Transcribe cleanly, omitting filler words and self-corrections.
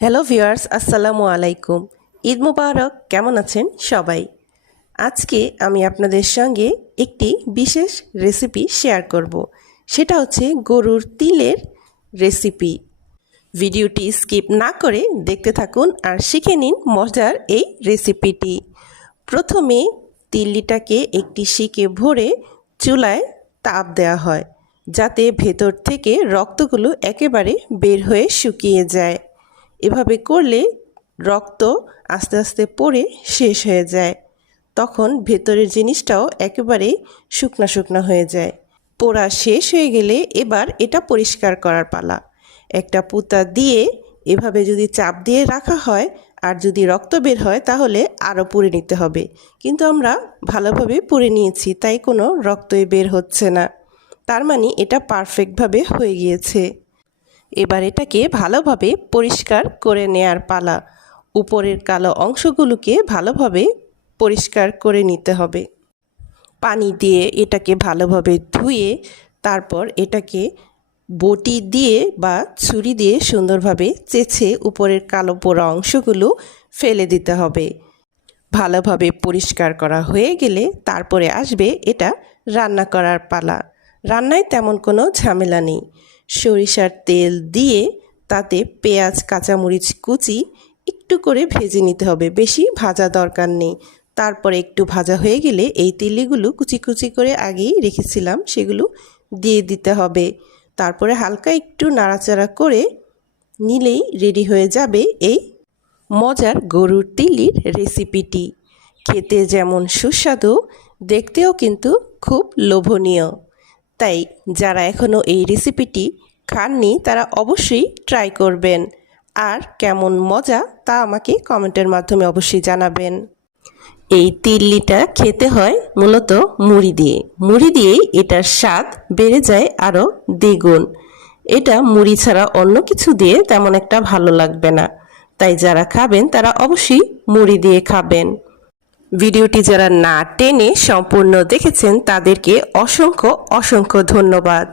Hello viewers, আসসালামু আলাইকুম। ঈদ মুবারক। কেমন আছেন সবাই? আজকে আমি আপনাদের সঙ্গে একটি বিশেষ রেসিপি শেয়ার করব। সেটা হচ্ছে গরুর তিলের রেসিপি। ভিডিওটি স্কিপ না করে দেখতে থাকুন আর শিখে নিন মজার এই রেসিপিটি। প্রথমে তিল্লিটাকে একটি শিকে ভরে চুলায় তাপ দেওয়া হয়, যাতে ভেতর থেকে রক্তগুলো একেবারে বের হয়ে শুকিয়ে যায়। এভাবে করলে রক্ত আস্তে আস্তে পড়ে শেষ হয়ে যায়। তখন ভেতরের জিনিসটাও একেবারে শুকনা শুকনা হয়ে যায়। পোড়া শেষ হয়ে গেলে এবার এটা পরিষ্কার করার পালা। একটা পুঁতা দিয়ে এভাবে যদি চাপ দিয়ে রাখা হয় আর যদি রক্ত বের হয় তাহলে আরও পুড়ে নিতে হবে, কিন্তু আমরা ভালোভাবে পুড়ে নিয়েছি, তাই কোনো রক্তই বের হচ্ছে না। তার মানে এটা পারফেক্টভাবে হয়ে গিয়েছে। এবার এটাকে ভালোভাবে পরিষ্কার করে নেয়ার পালা। উপরের কালো অংশগুলোকে ভালোভাবে পরিষ্কার করে নিতে হবে। পানি দিয়ে এটাকে ভালোভাবে ধুয়ে তারপর এটাকে বটি দিয়ে বা ছুরি দিয়ে সুন্দরভাবে চেঁচে উপরের কালো পোড়া অংশগুলো ফেলে দিতে হবে। ভালোভাবে পরিষ্কার করা হয়ে গেলে তারপরে আসবে এটা রান্না করার পালা। রান্নায় তেমন কোনো ঝামেলা নেই। সরিষার তেল দিয়ে তাতে পেঁয়াজ কাঁচামরিচ কুচি একটু করে ভেজে নিতে হবে, বেশি ভাজা দরকার নেই। তারপরে একটু ভাজা হয়ে গেলে এই তিলগুলো কুচি কুচি করে আগেই রেখেছিলাম সেগুলো দিয়ে দিতে হবে। তারপরে হালকা একটু নাড়াচাড়া করে নিলেই রেডি হয়ে যাবে এই মজার গরুর তিলির রেসিপিটি। খেতে যেমন সুস্বাদু, দেখতেও কিন্তু খুব লোভনীয়। তাই যারা এখনও এই রেসিপিটি খাননি তারা অবশ্যই ট্রাই করবেন। আর কেমন মজা তা আমাকে কমেন্টের মাধ্যমে অবশ্যই জানাবেন। এই তিল্লিটা খেতে হয় মূলত মুড়ি দিয়েই এটার স্বাদ বেড়ে যায় আরও দ্বিগুণ। এটা মুড়ি ছাড়া অন্য কিছু দিয়ে তেমন একটা ভালো লাগবে না, তাই যারা খাবেন তারা অবশ্যই মুড়ি দিয়ে খাবেন। ভিডিওটি যারা না টেনে সম্পূর্ণ দেখেছেন তাদেরকে অসংখ্য অসংখ্য ধন্যবাদ।